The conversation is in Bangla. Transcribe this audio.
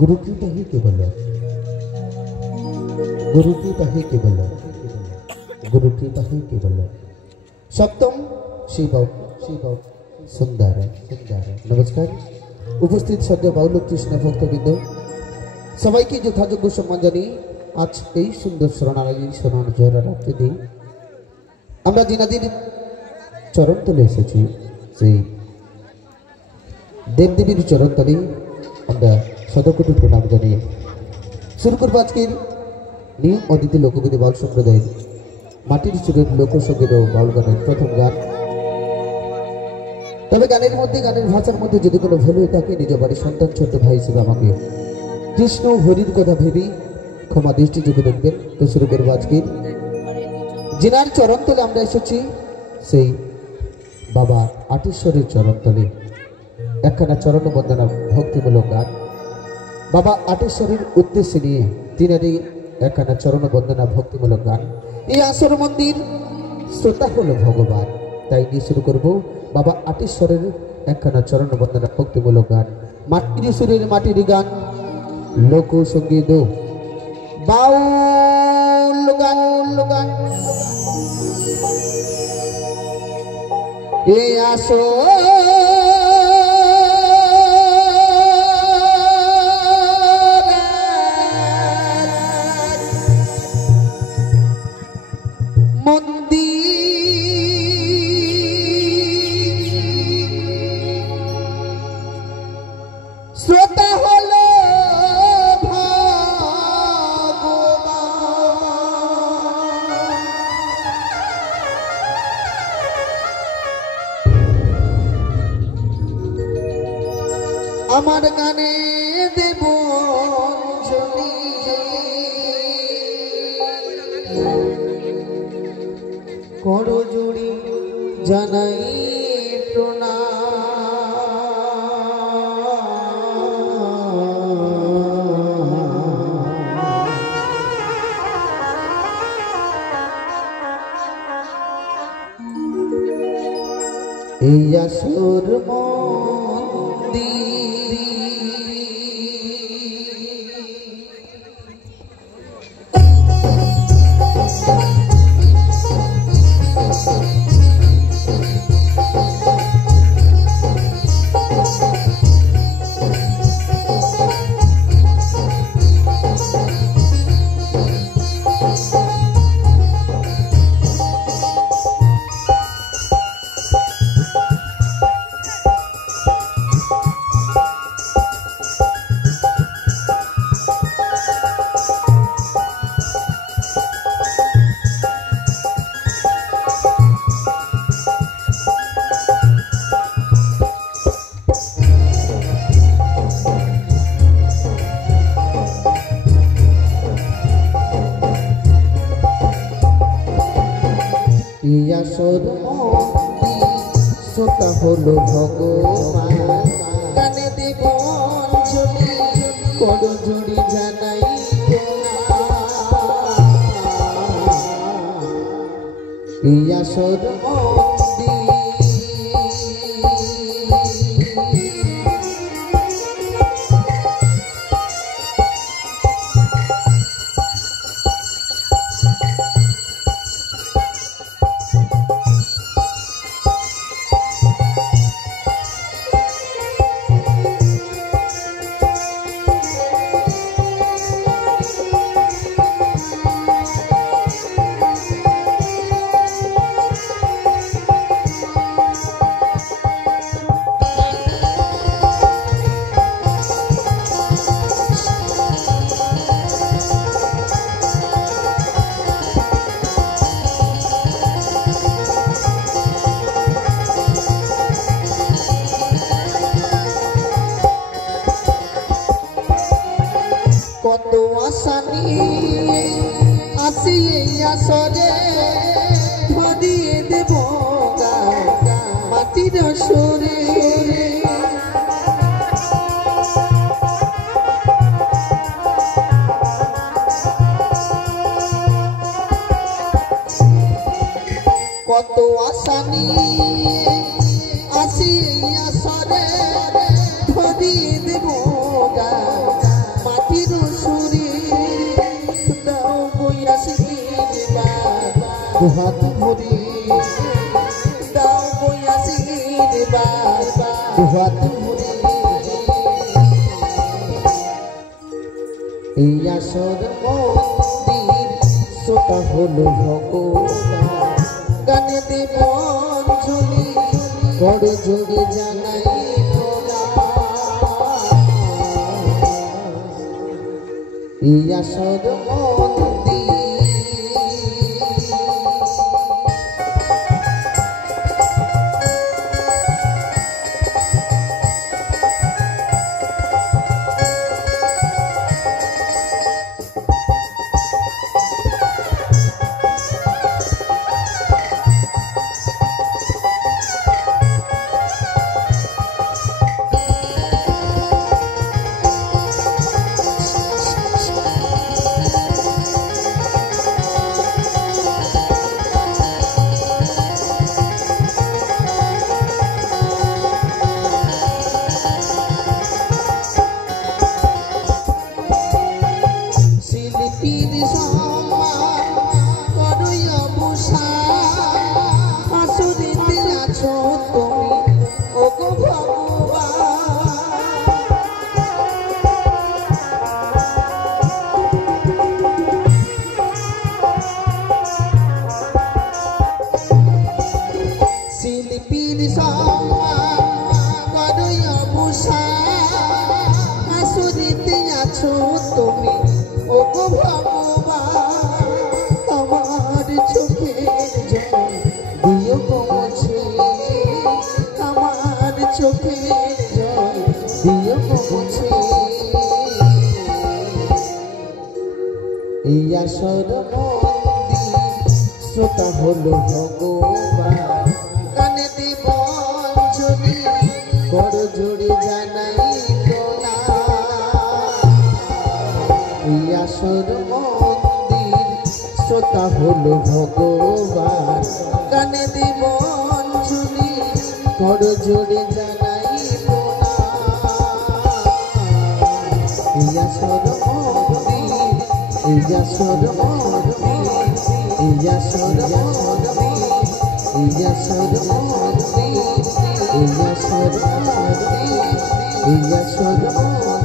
गुरु कृपा ही केवल, गुरु कृपा ही केवल, गुरु कृपा ही केवल। सप्तम शिव सुंदर सुंदर। नमस्कार उपस्थित सद्य बाउल कृष्ण भक्तबिंद सबाई के यथायोग्य सम्मान जानिए आज এই সুন্দর শরণালয়ে শরণ জোড়া রাখতে দিই আমরা জিনাদির চরণ তলে এসেছি সেই দেবদেবীর চরণ তলে আমরা শতকোটি প্রণাম জানিয়ে শুরু করব আজকের নিয়ম অদিতি লোকগীতি বাউল সম্প্রদায়ের মাটির সুরের লোকসঙ্গীত ও বাউল গানের প্রথম গান। তবে গানের মধ্যে গানের ভাষার মধ্যে যদি কোনো ভুল হয়ে থাকে নিজ বাড়ির সন্তান ছোট্ট ভাই হিসেবে আমাকে কৃষ্ণ হরির কথা ভেবেই ক্ষমা দৃষ্টি যোগে দেখবেন। তো শুরু করবো আজকের जिनार चरण तले আমরা এসেছি সেই বাবা আটেশ্বরের চরণ তলে একখানা চরণ বন্দনা ভক্তিমূলক গান বাবা আটেশ্বরের উদ্দেশ্যে নিয়ে তিনারই একখানা চরণ বন্দনা ভক্তিমূলক গান। এই আসর মন্দির শ্রোতা হলো ভগবান, তাই নিয়ে শুরু করব বাবা আটেশ্বরের একখানা চরণ বন্দনা ভক্তিমূলক গান। মাটির সুরের মাটির গান লোকসঙ্গীত বাউল গান এ আসো আমার গানে দেব অঞ্জলি করো জুড়ি জানাই প্রণাম। এই আসর আসর শ্রোতা হলো ভগবান গানে দেব অঞ্জলি করো জুড়ি জানাই এই আসর কত আশা নিয়ে আসি এই আসরে ভরিয়ে দেব মাটির সুরে। কত আশা নিয়ে আসি এই আসরে ভরিয়ে দেব দুহাত ভরি দাও বয়াসির দুহাত ভরি এই আসর মন্দির শ্রোতা হলো ভগবান গানে দেব অঞ্জলি বড় জোরে জানাই এই আসর মন্দির তুমি ওগো ভগবান আমার চোখের জল দিও মুছে আমার চোখের জল দিও মুছে এই আসর মন্দির শ্রোতা হলো ভগবান গানে দেব অঞ্জলি বড় জোরে জানাই এই আসর মন্দির শ্রোতা হলো ভগবান গানে দেব অঞ্জলি বড় জোরে জানাই এই আসর মন্দির এই আসর মন্দির এই আসর মন্দির এই আসর মন্দির এই আসর মন্দির এই আসর মন্দির